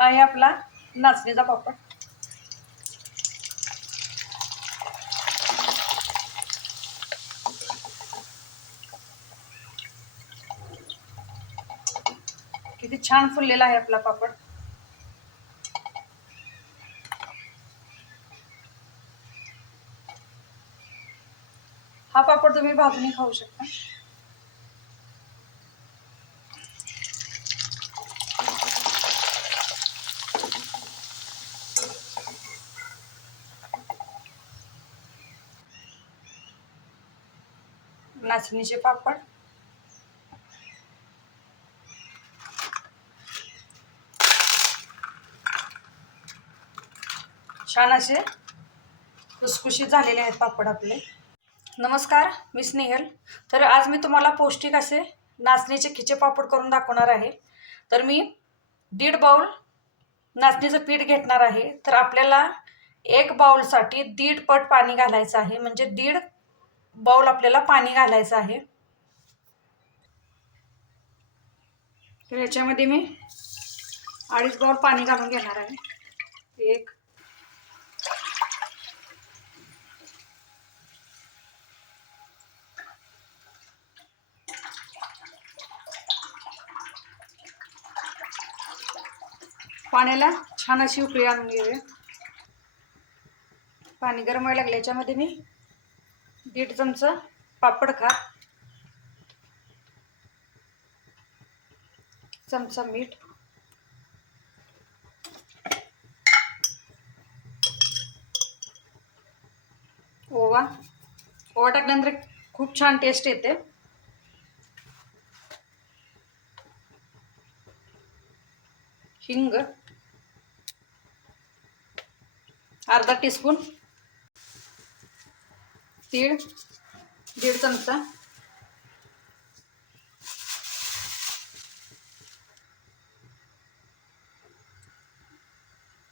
हा आहे आपला नाचणीचा पापड. किती छान फुललेला आहे आपला पापड. हा पापड तुम्ही भाजून खाऊ शकता. नाचणीचे पापड छान असे खुसखुशीत झालेले आहेत पापड आपले. नमस्कार, मी स्नेहल. तर आज मी तुम्हाला पौष्टिक असे नाचणीचे खिचे पापड करून दाखवणार आहे. तर मी 1.5 बाउल नाचणीचं पीठ घेणार आहे. तर आपल्याला 1 बाउलसाठी 1.5 पट पाणी घालायचं आहे, म्हणजे 1.5 बाउल आपल्याला पाणी घालायचं आहे. तर याच्यामध्ये मी 2.5 बाउल पाणी घालून घेणार आहे. 1 पाण्याला छान अशी उकळी आणून घेऊया. पाणी गरम व्हायला लागलं. याच्यामध्ये मी 1.5 चमचा पापड खार, चमचा मीठ, ओवा टाकल्यानंतर खूप छान टेस्ट येते. हिंग अर्धा टीस्पून, तीळ 1.5 चमचा,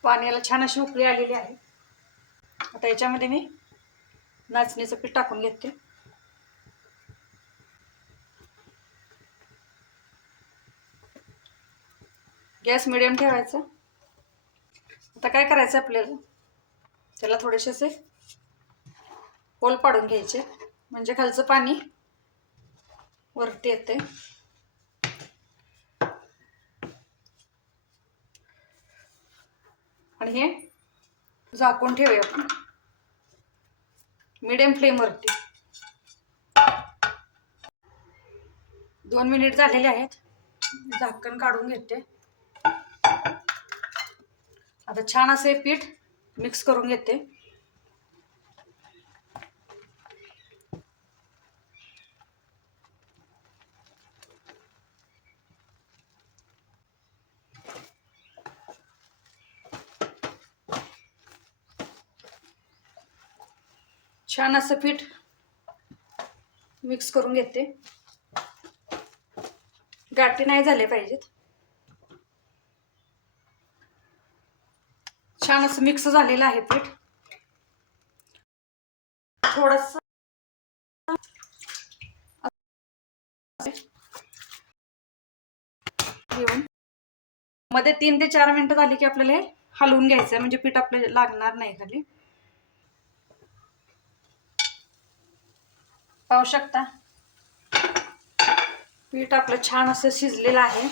पाण्याला छान अशी उकळी आलेली आहे. आता याच्यामध्ये मी नाचणीचं पीठ टाकून घेते. गॅस मिडियम ठेवायचा. आता काय करायचं आपल्याला, त्याला थोडेसे असे होल पाडून घ्यायचे, म्हणजे खालचं पाणी वरती येते. आणि हे झाकून ठेवूया आपण मीडियम फ्लेमवरती. 2 मिनिट झालेले आहेत. झाकण काढून घेते. आता छान असे पीठ मिक्स करून घेते. छान असं पीठ मिक्स करून घेते. गाठी नाही झाले पाहिजेत. छान असं मिक्स झालेलं आहे पीठ. थोडस घेऊन मध्ये 3 ते 4 मिनिटं झाली की आपल्याला हे हलवून घ्यायचं, म्हणजे पीठ आपल्याला लागणार नाही खाली. पाहू शकता पीठ आपलं छान असं शिजलेलं आहे.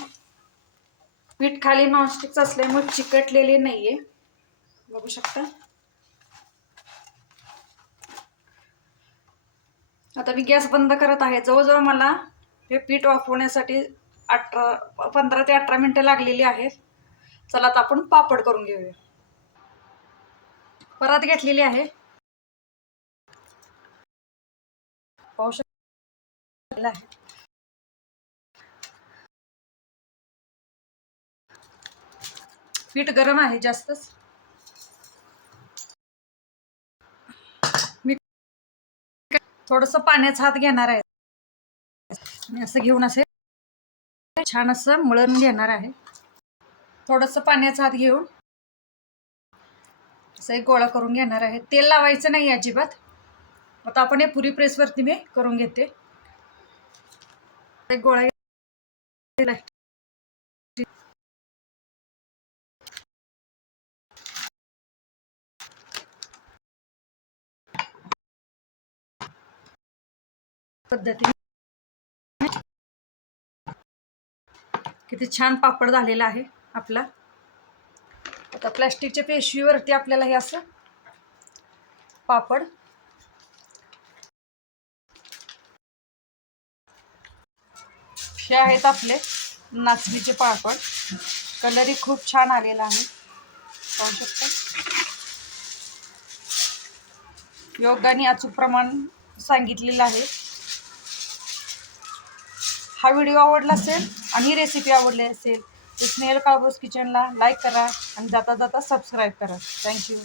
पीठ खाली नॉनस्टिकचं असल्यामुळे चिकटलेले नाहीये, बघू शकता. आता मी गॅस बंद करत आहे. जवळजवळ मला हे पीठ वाफवण्यासाठी 15 ते 18 मिनिटं लागलेली आहेत. चला आता आपण पापड करून घेऊया. परत घेतलेली आहे. पाहू शकता पीठ गरम आहे जास्तच. मी थोडंसं पाण्याचा हात घेणार आहे आणि असं घेऊन असे छान असं मळून घेणार आहे. थोडंसं पाण्याचा हात घेऊन असं एक गोळा करून घेणार आहे. तेल लावायचं नाही अजिबात. आता आपण हे पुरी प्रेसवरती मी करून घेते. एक गोळा पद्धतीने किती छान पापड झालेला आहे आपला. आता प्लॅस्टिकच्या पिशवीवरती आपल्याला हे असं पापड हे आहेत आपले नाचणीचे पापड. कलरही खूप छान आलेला आहे, पाहू शकता. योगाने अचूक प्रमाण सांगितलेलं आहे. हा व्हिडिओ आवडला असेल आणि ही रेसिपी आवडली असेल तर स्नेहल काळभोस किचनला लाईक करा आणि जाता जाता सबस्क्राईब करा. थँक्यू.